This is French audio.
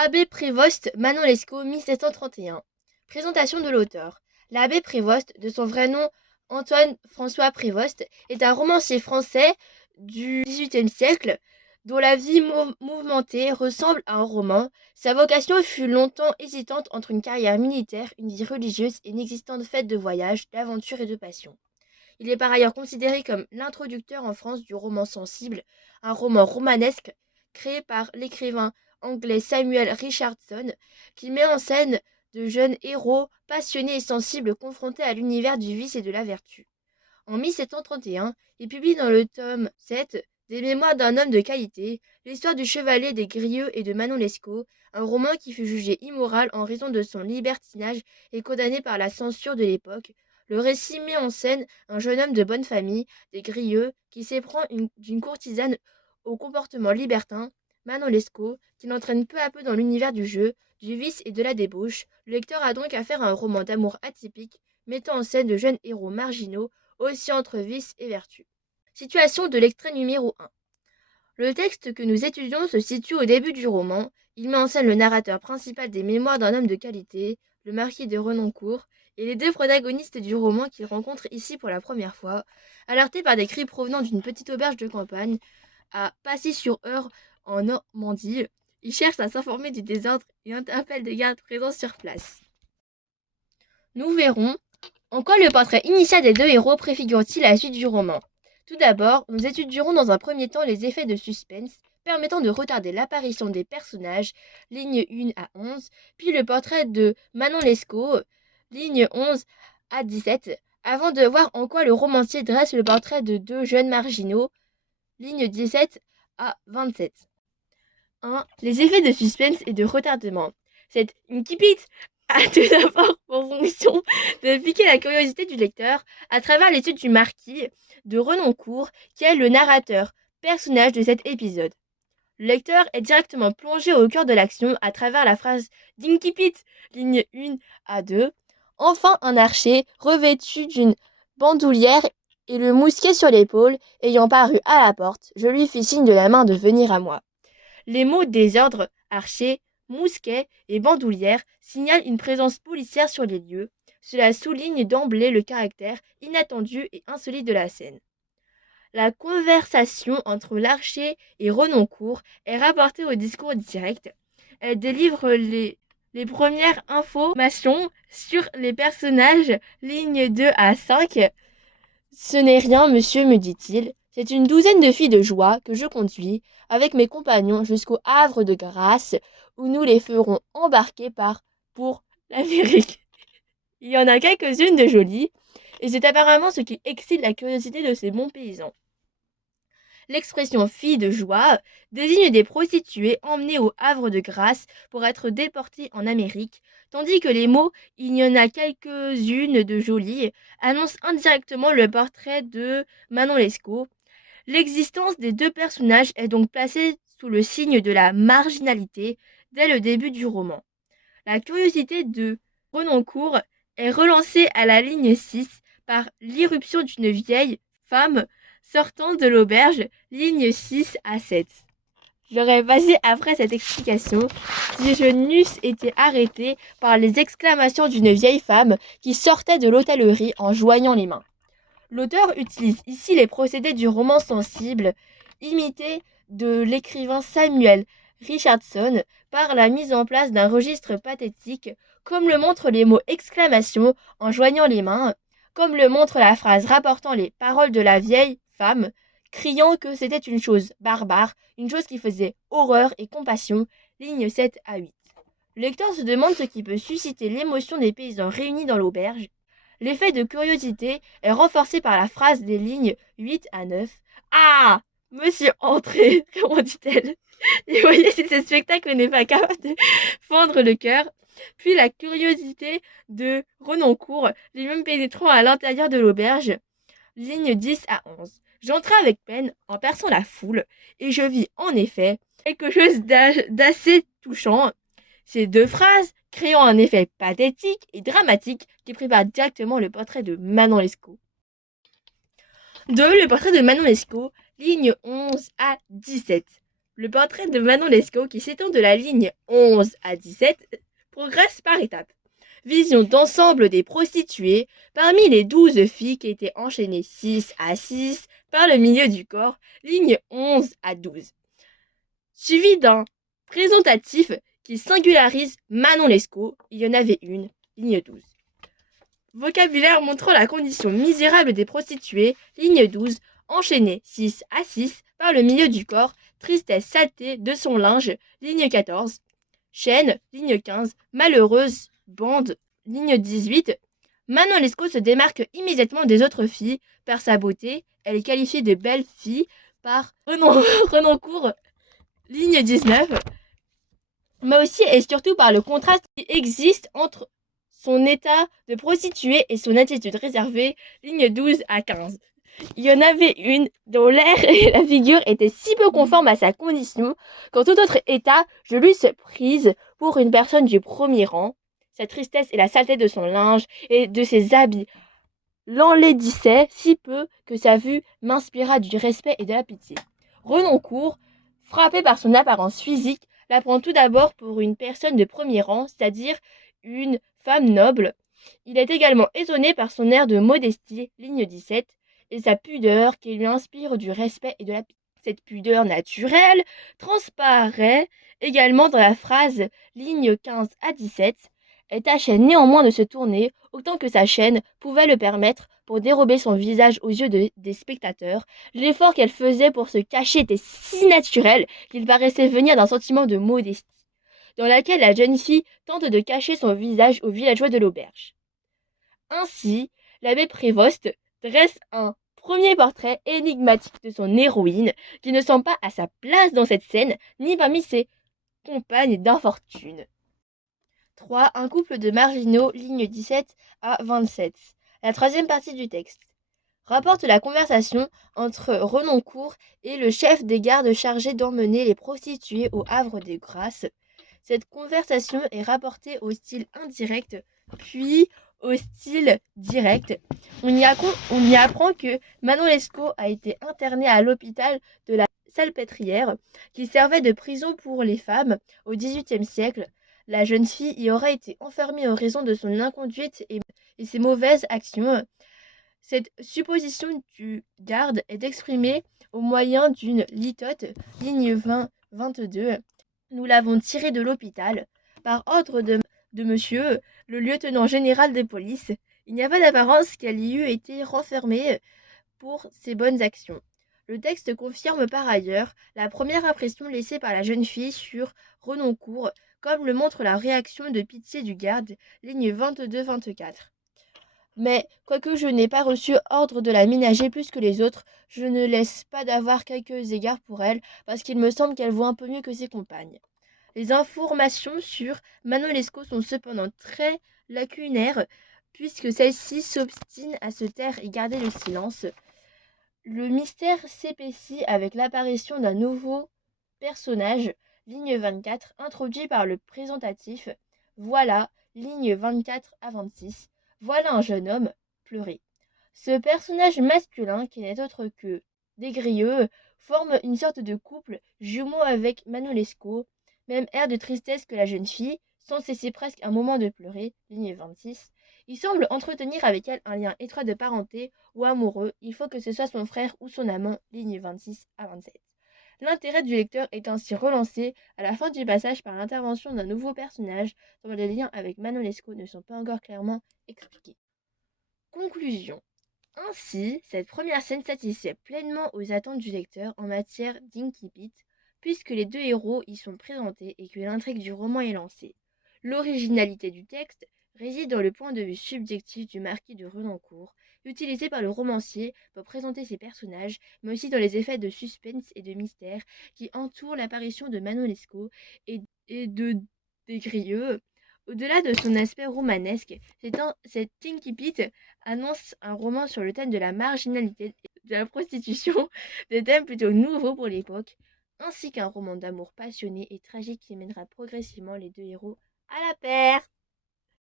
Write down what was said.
Abbé Prévost, Manon Lescaut, 1731. Présentation de l'auteur. L'abbé Prévost, de son vrai nom Antoine François Prévost, est un romancier français du XVIIIe siècle dont la vie mouvementée ressemble à un roman. Sa vocation fut longtemps hésitante entre une carrière militaire, une vie religieuse et une existence faite de voyages, d'aventures et de passion. Il est par ailleurs considéré comme l'introducteur en France du roman sensible, un roman romanesque créé par l'écrivain anglais Samuel Richardson, qui met en scène de jeunes héros passionnés et sensibles confrontés à l'univers du vice et de la vertu. En 1731, il publie dans le tome 7 des Mémoires d'un homme de qualité, l'histoire du chevalier des Grieux et de Manon Lescaut, un roman qui fut jugé immoral en raison de son libertinage et condamné par la censure de l'époque. Le récit met en scène un jeune homme de bonne famille, des Grieux, qui s'éprend d'une courtisane au comportement libertin, Manon Lescaut, qui l'entraîne peu à peu dans l'univers du jeu, du vice et de la débauche. Le lecteur a donc affaire à un roman d'amour atypique, mettant en scène de jeunes héros marginaux, aussi entre vice et vertu. Situation de l'extrait numéro 1. Le texte que nous étudions se situe au début du roman. Il met en scène le narrateur principal des Mémoires d'un homme de qualité, le marquis de Renoncourt, et les deux protagonistes du roman qu'il rencontre ici pour la première fois, alertés par des cris provenant d'une petite auberge de campagne à Passy-sur-Eure en Normandie. Ils cherchent à s'informer du désordre et interpellent des gardes présents sur place. Nous verrons en quoi le portrait initial des deux héros préfigure-t-il la suite du roman. Tout d'abord, nous étudierons dans un premier temps les effets de suspense permettant de retarder l'apparition des personnages, lignes 1 à 11, puis le portrait de Manon Lescaut, lignes 11 à 17, avant de voir en quoi le romancier dresse le portrait de deux jeunes marginaux, lignes 17 à 27. 1. Les effets de suspense et de retardement. C'est une kipite a tout d'abord pour fonction de piquer la curiosité du lecteur à travers l'étude du marquis de Renoncourt, qui est le narrateur, personnage de cet épisode. Le lecteur est directement plongé au cœur de l'action à travers la phrase d'Inkipit, ligne 1 à 2. Enfin, un archer revêtu d'une bandoulière et le mousquet sur l'épaule, ayant paru à la porte, je lui fis signe de la main de venir à moi. Les mots désordre, archer, mousquet et bandoulière signalent une présence policière sur les lieux. Cela souligne d'emblée le caractère inattendu et insolite de la scène. La conversation entre l'archer et Renoncourt est rapportée au discours direct. Elle délivre les premières informations sur les personnages, lignes 2 à 5. Ce n'est rien, monsieur, me dit-il. C'est une douzaine de filles de joie que je conduis, avec mes compagnons, jusqu'au Havre de Grâce, où nous les ferons embarquer pour l'Amérique. Il y en a quelques-unes de jolies, et c'est apparemment ce qui excite la curiosité de ces bons paysans. L'expression fille de joie désigne des prostituées emmenées au Havre de Grâce pour être déportées en Amérique, tandis que les mots il y en a quelques-unes de jolies annoncent indirectement le portrait de Manon Lescaut. L'existence des deux personnages est donc placée sous le signe de la marginalité dès le début du roman. La curiosité de Renoncourt est relancée à la ligne 6 par l'irruption d'une vieille femme sortant de l'auberge, ligne 6 à 7. J'aurais passé après cette explication si je n'eusse été arrêtée par les exclamations d'une vieille femme qui sortait de l'hôtellerie en joignant les mains. L'auteur utilise ici les procédés du roman sensible, imité de l'écrivain Samuel Richardson par la mise en place d'un registre pathétique, comme le montrent les mots exclamation en joignant les mains, comme le montre la phrase rapportant les paroles de la vieille femme, criant que c'était une chose barbare, une chose qui faisait horreur et compassion, lignes 7 à 8. Le lecteur se demande ce qui peut susciter l'émotion des paysans réunis dans l'auberge. L'effet de curiosité est renforcé par la phrase des lignes 8 à 9. Ah, monsieur, entrez, comment dit-elle? Et voyez si ce spectacle n'est pas capable de fendre le cœur. Puis la curiosité de Renoncourt, lui-même pénétrant à l'intérieur de l'auberge, lignes 10 à 11. J'entrai avec peine en perçant la foule, et je vis en effet quelque chose d'assez touchant. Ces deux phrases créant un effet pathétique et dramatique qui prépare directement le portrait de Manon Lescaut. 2. Le portrait de Manon Lescaut, lignes 11 à 17. Le portrait de Manon Lescaut, qui s'étend de la ligne 11 à 17, progresse par étapes. Vision d'ensemble des prostituées parmi les 12 filles qui étaient enchaînées 6 à 6 par le milieu du corps, ligne 11 à 12. Suivi d'un présentatif qui singularise Manon Lescaut, il y en avait une, ligne 12. Vocabulaire montrant la condition misérable des prostituées, ligne 12, enchaînées 6 à 6 par le milieu du corps, tristesse saleté de son linge, ligne 14. Chaîne, ligne 15, malheureuse, bande, ligne 18. Manon Lescaut se démarque immédiatement des autres filles par sa beauté. Elle est qualifiée de belle fille par Renoncourt, ligne 19. Mais aussi et surtout par le contraste qui existe entre son état de prostituée et son attitude réservée, ligne 12 à 15. Il y en avait une dont l'air et la figure étaient si peu conformes à sa condition qu'en tout autre état, je l'eusse prise pour une personne du premier rang. Sa tristesse et la saleté de son linge et de ses habits l'enlaidissaient si peu que sa vue m'inspira du respect et de la pitié. Renoncourt, frappé par son apparence physique, la prend tout d'abord pour une personne de premier rang, c'est-à-dire une femme noble. Il est également étonné par son air de modestie, ligne 17, et sa pudeur qui lui inspire du respect et de la pitié. Cette pudeur naturelle transparaît également dans la phrase ligne 15 à 17. Elle tâchait néanmoins de se tourner autant que sa chaîne pouvait le permettre pour dérober son visage aux yeux des spectateurs. L'effort qu'elle faisait pour se cacher était si naturel qu'il paraissait venir d'un sentiment de modestie, dans laquelle la jeune fille tente de cacher son visage aux villageois de l'auberge. Ainsi, l'abbé Prévost dresse un premier portrait énigmatique de son héroïne, qui ne sent pas à sa place dans cette scène, ni parmi ses compagnes d'infortune. 3. Un couple de marginaux, ligne 17 à 27. La troisième partie du texte rapporte la conversation entre Renoncourt et le chef des gardes chargé d'emmener les prostituées au Havre des Grâces. Cette conversation est rapportée au style indirect, puis au style direct. On y apprend que Manon Lescaut a été internée à l'hôpital de la Salpêtrière, qui servait de prison pour les femmes au XVIIIe siècle. La jeune fille y aurait été enfermée en raison de son inconduite et ses mauvaises actions. Cette supposition du garde est exprimée au moyen d'une litote, ligne 20-22. Nous l'avons tirée de l'hôpital par ordre de monsieur le lieutenant général de police. Il n'y a pas d'apparence qu'elle y eût été renfermée pour ses bonnes actions. Le texte confirme par ailleurs la première impression laissée par la jeune fille sur Renoncourt, comme le montre la réaction de pitié du garde, ligne 22-24. Mais, quoique je n'ai pas reçu ordre de la ménager plus que les autres, je ne laisse pas d'avoir quelques égards pour elle, parce qu'il me semble qu'elle vaut un peu mieux que ses compagnes. Les informations sur Manon Lescaut sont cependant très lacunaires, puisque celle-ci s'obstine à se taire et garder le silence. Le mystère s'épaissit avec l'apparition d'un nouveau personnage, ligne 24, introduit par le présentatif. Voilà, ligne 24 à 26. Voilà un jeune homme pleuré. Ce personnage masculin, qui n'est autre que Desgrieux, forme une sorte de couple jumeau avec Manon Lescaut, même air de tristesse que la jeune fille, sans cesser presque un moment de pleurer, ligne 26. Il semble entretenir avec elle un lien étroit de parenté ou amoureux, il faut que ce soit son frère ou son amant, ligne 26 à 27. L'intérêt du lecteur est ainsi relancé à la fin du passage par l'intervention d'un nouveau personnage dont les liens avec Manon Lescaut ne sont pas encore clairement expliqués. Conclusion. Ainsi, cette première scène satisfait pleinement aux attentes du lecteur en matière d'incipit, puisque les deux héros y sont présentés et que l'intrigue du roman est lancée. L'originalité du texte réside dans le point de vue subjectif du marquis de Renoncourt, utilisé par le romancier pour présenter ses personnages, mais aussi dans les effets de suspense et de mystère qui entourent l'apparition de Manon Lescaut et de Desgrieux. Au-delà de son aspect romanesque, cet incipit annonce un roman sur le thème de la marginalité et de la prostitution, des thèmes plutôt nouveaux pour l'époque, ainsi qu'un roman d'amour passionné et tragique qui mènera progressivement les deux héros à la perte.